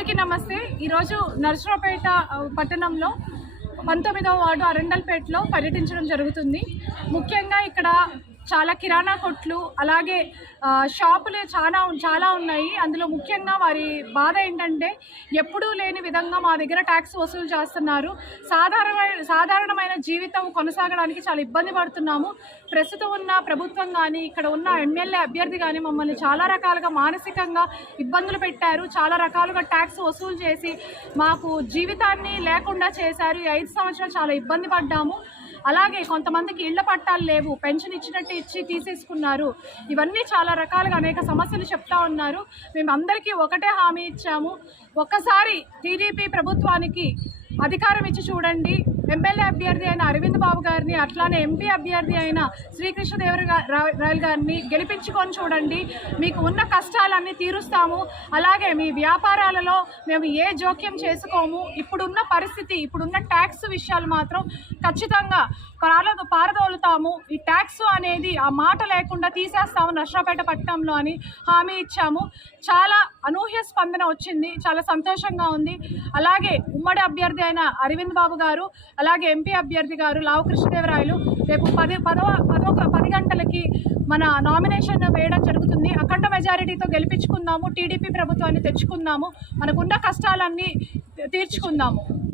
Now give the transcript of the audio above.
అందరికీ నమస్తే। ఈరోజు నర్సరావుపేట పట్టణంలో 19వ వార్డు అరండల్పేటలో పర్యటించడం జరుగుతుంది। ముఖ్యంగా ఇక్కడ చాలా కిరాణా కొట్లు అలాగే షాపులు చాలా ఉన్నాయి। అందులో ముఖ్యంగా వారి బాధ ఏంటంటే ఎప్పుడూ లేని విధంగా మా దగ్గర ట్యాక్స్ వసూలు చేస్తున్నారు। సాధారణమైన జీవితం కొనసాగడానికి చాలా ఇబ్బంది పడుతున్నాము। ప్రస్తుతం ఉన్న ప్రభుత్వం కానీ ఇక్కడ ఉన్న ఎమ్మెల్యే అభ్యర్థి కానీ మమ్మల్ని చాలా రకాలుగా మానసికంగా ఇబ్బందులు పెట్టారు। చాలా రకాలుగా ట్యాక్స్ వసూలు చేసి మాకు జీవితాన్ని లేకుండా చేశారు। ఈ 5 సంవత్సరాలు చాలా ఇబ్బంది పడ్డాము। అలాగే కొంతమందికి ఇళ్ల పట్టాలు లేవు, పెన్షన్ ఇచ్చినట్టు ఇచ్చి తీసేసుకున్నారు। ఇవన్నీ చాలా రకాలుగా అనేక సమస్యలు చెప్తా ఉన్నారు। మేము అందరికీ ఒకటే హామీ ఇచ్చాము, ఒక్కసారి టీడీపీ ప్రభుత్వానికి అధికారం ఇచ్చి చూడండి। ఎమ్మెల్యే అభ్యర్థి అయిన అరవింద్ బాబు గారిని అట్లానే ఎంపీ అభ్యర్థి అయిన శ్రీకృష్ణదేవరాయలు గారిని గెలిపించుకొని చూడండి, మీకు ఉన్న కష్టాలన్నీ తీరుస్తాము। అలాగే మీ వ్యాపారాలలో మేము ఏ జోక్యం చేసుకోము। ఇప్పుడున్న పరిస్థితి, ఇప్పుడున్న ట్యాక్స్ విషయాలు మాత్రం ఖచ్చితంగా పారదోలుతాము। ఈ ట్యాక్స్ అనేది ఆ మాట లేకుండా తీసేస్తాము నర్సరావుపేట పట్టణంలో అని హామీ ఇచ్చాము। చాలా అనూహ్య స్పందన వచ్చింది, చాలా సంతోషంగా ఉంది। అలాగే ఉమ్మడి అభ్యర్థి అయిన అరవింద్ బాబు గారు అలాగే ఎంపీ అభ్యర్థి గారు లావు కృష్ణదేవరాయలు రేపు 10 గంటలకి మన నామినేషన్ వేయడం జరుగుతుంది। అఖండ మెజారిటీతో గెలిపించుకుందాము, టీడీపీ ప్రభుత్వాన్ని తెచ్చుకుందాము, మనకున్న కష్టాలన్నీ తీర్చుకుందాము।